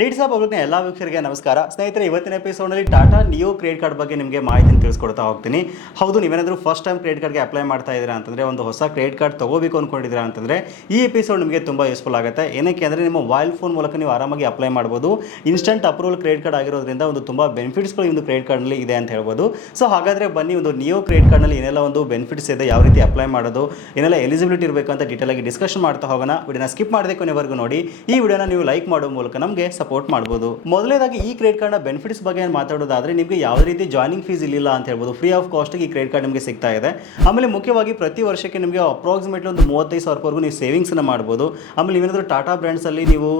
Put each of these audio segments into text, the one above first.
ನೀಡ್ಸಾ ಪಬ್ಲಿಕ್ನ ಎಲ್ಲ ವೀಕ್ಷಕರಿಗೆ ನಮಸ್ಕಾರ. ಸ್ನೇಹಿತರೆ, ಇವತ್ತಿನ ಎಪಿಸೋಡ್ನಲ್ಲಿ ಟಾಟಾ ನಿಯೋ ಕ್ರೆಡಿಟ್ ಕಾರ್ಡ್ ಬಗ್ಗೆ ನಿಮಗೆ ಮಾಹಿತಿನ ತಿಳಿಸ್ಕೊಡ್ತಾ ಹೋಗ್ತೀನಿ. ಹೌದು, ನೀವೇನಾದರೂ ಫಸ್ಟ್ ಟೈಮ್ ಕ್ರೆಡಿಟ್ ಕಾರ್ಡ್ಗೆ ಅಪ್ಲೈ ಮಾಡ್ತಾ ಇದ್ದೀರಾ ಅಂತಂದರೆ, ಒಂದು ಹೊಸ ಕ್ರೆಡಿಟ್ ಕಾರ್ಡ್ ತಗೋಬೇಕು ಅಂದ್ಕೊಂಡಿದ್ದೀರಾ ಅಂತಂದರೆ, ಈ ಎಪಿಸೋಡ್ ನಿಮಗೆ ತುಂಬ ಯೂಸ್ಫುಲ್ ಆಗುತ್ತೆ. ಏನಕ್ಕೆ ಅಂದರೆ, ನಿಮ್ಮ ಮೊಬೈಲ್ ಫೋನ್ ಮೂಲಕ ನೀವು ಆರಾಮಾಗಿ ಅಪ್ಲೈ ಮಾಡ್ಬೋದು. ಇನ್ಸ್ಟೆಂಟ್ ಅಪ್ರೂವಲ್ ಕ್ರೆಡಿಟ್ ಕಾರ್ಡ್ ಆಗಿರೋದ್ರಿಂದ ಒಂದು ತುಂಬ ಬೆನಿಫಿಟ್ಸ್ಗಳು ಒಂದು ಕ್ರೆಡಿಟ್ ಕಾರ್ಡ್ನಲ್ಲಿ ಇದೆ ಅಂತ ಹೇಳ್ಬೋದು. ಸೊ ಹಾಗಾದರೆ ಬನ್ನಿ, ಒಂದು ನಿಯೋ ಕ್ರೆಡಿಟ್ ಕಾರ್ಡ್ನಲ್ಲಿ ಏನೆಲ್ಲ ಒಂದು ಬೆನಿಫಿಟ್ಸ್ ಇದೆ, ಯಾವ ರೀತಿ ಅಪ್ಲೈ ಮಾಡೋದು, ಏನೆಲ್ಲ ಎಲಿಜಿಬಿಲಿಟಿ ಇರಬೇಕು ಅಂತ ಡೀಟೇಲ್ ಆಗಿ ಡಿಸ್ಕಷನ್ ಮಾಡ್ತಾ ಹೋಗೋಣ. ವಿಡಿಯೋನ ಸ್ಕಿಪ್ ಮಾಡದೆ ಕೊನೆವರೆಗೂ ನೋಡಿ. ಈ ವಿಡಿಯೋನ ನೀವು ಲೈಕ್ ಮಾಡೋ ಮೂಲಕ ನಮಗೆ ಸಪೋರ್ಟ್ ಮಾಡ್ಬೋದು. ಮೊದಲನೇದಾಗಿ ಈ ಕ್ರೆಡಿಟ್ ಕಾರ್ಡ್ನ ಬೆನಿಫಿಟ್ಸ್ ಬಗ್ಗೆ ಮಾತಾಡೋದಾದ್ರೆ ನಿಮಗೆ ಯಾವ ರೀತಿ ಜಾಯ್ನಿಂಗ್ ಫೀಸ್ ಇಲ್ಲ ಅಂತ ಹೇಳ್ಬೋದು. ಫ್ರೀ ಆಫ್ ಕಾಸ್ಟಿಗೆ ಈ ಕ್ರೆಡಿಟ್ ಕಾರ್ಡ್ ನಿಮಗೆ ಸಿಗ್ತಾ ಇದೆ. ಆಮೇಲೆ ಮುಖ್ಯವಾಗಿ ಪ್ರತಿ ವರ್ಷಕ್ಕೆ ನಿಮಗೆ ಅಪ್ರಾಕ್ಸಿಮೇಟ್ಲಿ ಒಂದು ಮೂವತ್ತೈದು ಸಾವಿರವರೆಗೂ ನೀವು ಸೇವಿಂಗ್ಸ್ನ ಮಾಡ್ಬೋದು. ಆಮೇಲೆ ನೀವೇನಾದರೂ ಟಾಟಾ ಬ್ರ್ಯಾಂಡ್ಸಲ್ಲಿ ನೀವು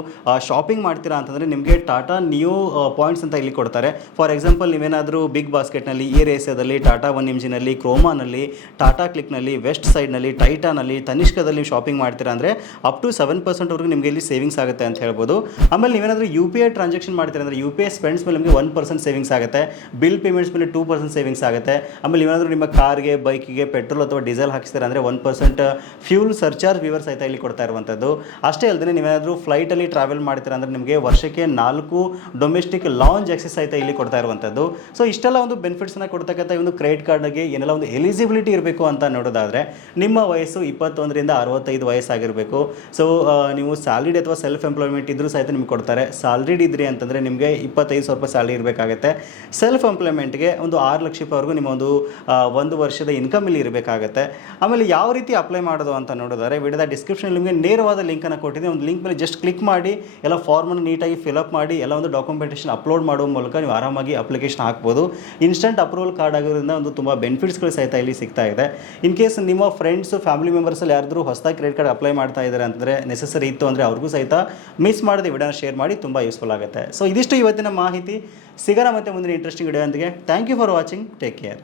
ಶಾಪಿಂಗ್ ಮಾಡ್ತೀರಾ ಅಂತಂದರೆ ನಿಮಗೆ ಟಾಟಾ ನ್ಯೂ ಪಾಯಿಂಟ್ಸ್ ಅಂತ ಇಲ್ಲಿ ಕೊಡ್ತಾರೆ. ಫಾರ್ ಎಕ್ಸಾಂಪಲ್ ನೀವೇನಾದರೂ ಬಿಗ್ ಬಾಸ್ಕೆಟ್ನಲ್ಲಿ ಈ ರೇಸಿಯಾದಲ್ಲಿ ಟಾಟಾ ಒನ್ ಇಂಜಿನಲ್ಲಿ ಕ್ರೋಮಾನಲ್ಲಿ ಟಾಟಾ ಕ್ಲಿಕ್ನಲ್ಲಿ ವೆಸ್ಟ್ ಸೈಡ್ನಲ್ಲಿ ಟೈಟಾನಲ್ಲಿ ತನಿಷ್ಕದಲ್ಲಿ ನೀವು ಶಾಪಿಂಗ್ ಮಾಡ್ತೀರಾ ಅಂದರೆ ಅಪ್ ಟು ಸೆವೆನ್ ಪರ್ಸೆಂಟ್ವರೆಗೂ ನಿಮಗೆ ಇಲ್ಲಿ ಸೇವಿಂಗ್ಸ್ ಆಗುತ್ತೆ ಅಂತ ಹೇಳ್ಬೋದು. ಆಮೇಲೆ ನೀವೇನಾದರೂ ಯು ಪಿ ಐ ಟ್ರಾನ್ಸಾಕ್ಷನ್ ಮಾಡ್ತೀರಾ ಅಂದರೆ ಯು ಪಿ ಐ ಸ್ಪೆಂಡ್ಸ್ ಮೇಲೆ ನಿಮಗೆ ಒನ್ ಪರ್ಸೆಂಟ್ ಸೇವಿಂಗ್ಸ್ ಆಗುತ್ತೆ. ಬಿಲ್ ಪೇಮೆಂಟ್ಸ್ ಮೇಲೆ ಟೂ ಪರ್ಸೆಂಟ್ ಸೇವಿಂಗ್ಸ್ ಆಗುತ್ತೆ. ಆಮೇಲೆ ಏನಾದರೂ ನಿಮ್ಮ ಕಾರ್ಗೆ, ಬೈಕಿಗೆ ಪೆಟ್ರೋಲ್ ಅಥವಾ ಡೀಸೆಲ್ ಹಾಕ್ಸ್ತೀರಾ ಅಂದರೆ one percent fuel surcharge waiver ಸಹಿತ ಇಲ್ಲಿ ಕೊಡ್ತಾ ಇರುವಂಥದ್ದು ಅಷ್ಟೇ ಅಲ್ಲದೆ ನೀವೇನಾದರೂ ಫ್ಲೈಟಲ್ಲಿ ಟ್ರಾವೆಲ್ ಮಾಡ್ತೀರಾ ಅಂದರೆ ನಿಮಗೆ ವರ್ಷಕ್ಕೆ ನಾಲ್ಕು ಡೊಮೆಸ್ಟಿಕ್ ಲಾಂಜ್ ಆಕ್ಸೆಸ್ ಸಹಿತ ಇಲ್ಲಿ ಕೊಡ್ತಾ ಇರುವಂಥದ್ದು ಸೊ ಇಷ್ಟೆಲ್ಲ ಒಂದು ಬೆನಿಫಿಟ್ಸ್ನ ಕೊಡ್ತಕ್ಕಂಥ ಒಂದು ಕ್ರೆಡಿಟ್ ಕಾರ್ಡ್ಗೆ ಏನೆಲ್ಲ ಒಂದು ಎಲಿಜಿಬಿಲಿಟಿ ಇರಬೇಕು ಅಂತ ನೋಡೋದಾದರೆ, ನಿಮ್ಮ ವಯಸ್ಸು ಇಪ್ಪತ್ತೊಂದರಿಂದ ಅರವತ್ತೈದು ವಯಸ್ಸಾಗಿರಬೇಕು. ಸೊ ನೀವು ಸ್ಯಾಲ್ರಿಡ್ ಅಥವಾ ಸೆಲ್ಫ್ ಎಂಪ್ಲಾಯ್ಮೆಂಟ್ ಇದ್ರೂ ಸಹಿತ ನಿಮ್ಗೆ ಕೊಡ್ತಾರೆ. ಸ್ಯಾಲ್ರಿಡ್ ಇದ್ರಿ ಅಂತಂದರೆ ನಿಮಗೆ ಇಪ್ಪತ್ತೈದು ಸಾವಿರ ರೂಪಾಯಿ ಸ್ಯಾಲ್ರಿ ಇರಬೇಕಾಗತ್ತೆ. ಸೆಲ್ಫ್ ಎಂಪ್ಲಾಯ್ಮೆಂಟ್ಗೆ ಒಂದು ಆರು ಲಕ್ಷ ರೂಪಾಯಿವರೆಗೂ ನಿಮ್ಮ ಒಂದು ಒಂದು ವರ್ಷದ ಇನ್ಕಮ್ ಇಲ್ಲಿ ಇರಬೇಕಾಗತ್ತೆ. ಆಮೇಲೆ ಯಾವ ರೀತಿ ಅಪ್ಲೈ ಮಾಡೋದು ಅಂತ ನೋಡಿದರೆ, ವಿಡಿಯೋದ ಡಿಸ್ಕ್ರಿಪ್ಷನ್ ನಿಮಗೆ ನೇರವಾದ ಲಿಂಕನ್ನು ಕೊಟ್ಟಿದ್ದೀನಿ ಒಂದು ಲಿಂಕ್ ಮೇಲೆ ಜಸ್ಟ್ ಕ್ಲಿಕ್ ಮಾಡಿ, ಎಲ್ಲ ಫಾರ್ಮನ್ನು ನೀಟಾಗಿ ಫಿಲಪ್ ಮಾಡಿ, ಎಲ್ಲ ಒಂದು ಡಾಕ್ಯುಮೆಂಟೇಷನ್ ಅಪ್ಲೋಡ್ ಮಾಡುವ ಮೂಲಕ ನೀವು ಆರಾಮಾಗಿ ಅಪ್ಲಿಕೇಶನ್ ಹಾಕ್ಬೋದು. ಇನ್ಸ್ಟೆಂಟ್ ಅಪ್ರೂವಲ್ ಕಾರ್ಡ್ ಆಗಿರೋದ್ರಿಂದ ಒಂದು ತುಂಬ ಬೆನಿಫಿಟ್ಸ್ಗಳು ಸಹಿತ ಇಲ್ಲಿ ಸಿಗ್ತಾ ಇದೆ. ಇನ್ ಕೇಸ್ ನಿಮ್ಮ ಫ್ರೆಂಡ್ಸು ಫ್ಯಾಮಿಲಿ ಮೆಂಬರ್ಸಲ್ಲಿ ಯಾರಾದರೂ ಹೊಸದಾಗಿ ಕ್ರೆಡಿಟ್ ಕಾರ್ಡ್ ಅಪ್ಲೈ ಮಾಡ್ತಾ ಇದ್ದಾರೆ ಅಂತಂದರೆ ನೆಸೆಸರಿ ಇತ್ತು ಅಂದರೆ ಅವ್ರಿಗೂ ಸಹಿತ ಮಿಸ್ ಮಾಡದೆ ವಿಡಿಯೋನ ಶೇರ್ ಮಾಡಿ ತುಂಬ ಯೂಸ್ಫುಲ್ ಆಗುತ್ತೆ. ಸೊ ಇದಿಷ್ಟು ಇವತ್ತಿನ ಮಾಹಿತಿ. ಸಿಗೋಣ ಮತ್ತೆ ಮುಂದಿನ interesting video ಅಂತಿಗೆ thank you for watching take care